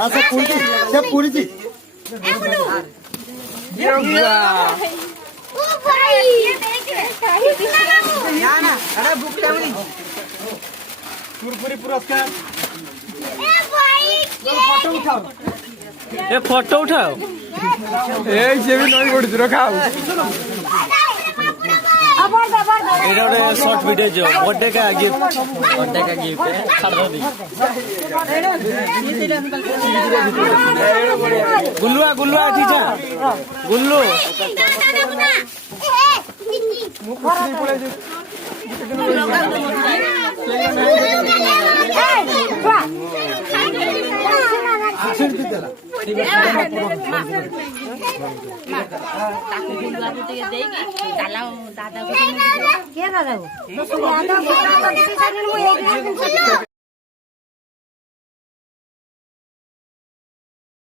আচ্ছা পুরিছি সে পুরিছি ও ভাই না না আরে বুকটা বলি পুরপুরি পুরস্কার এ ভাই ফটো উঠাও এ ফটো উঠাও এই যেবি নই পড়ছি খাও এটা ଗୋଟେ শর্ট ভিডিও जो बर्थडे का गिफ्ट छाड़ दो दी गुल्लुआ गुल्लुआ ठीक है गुल्लू দাদা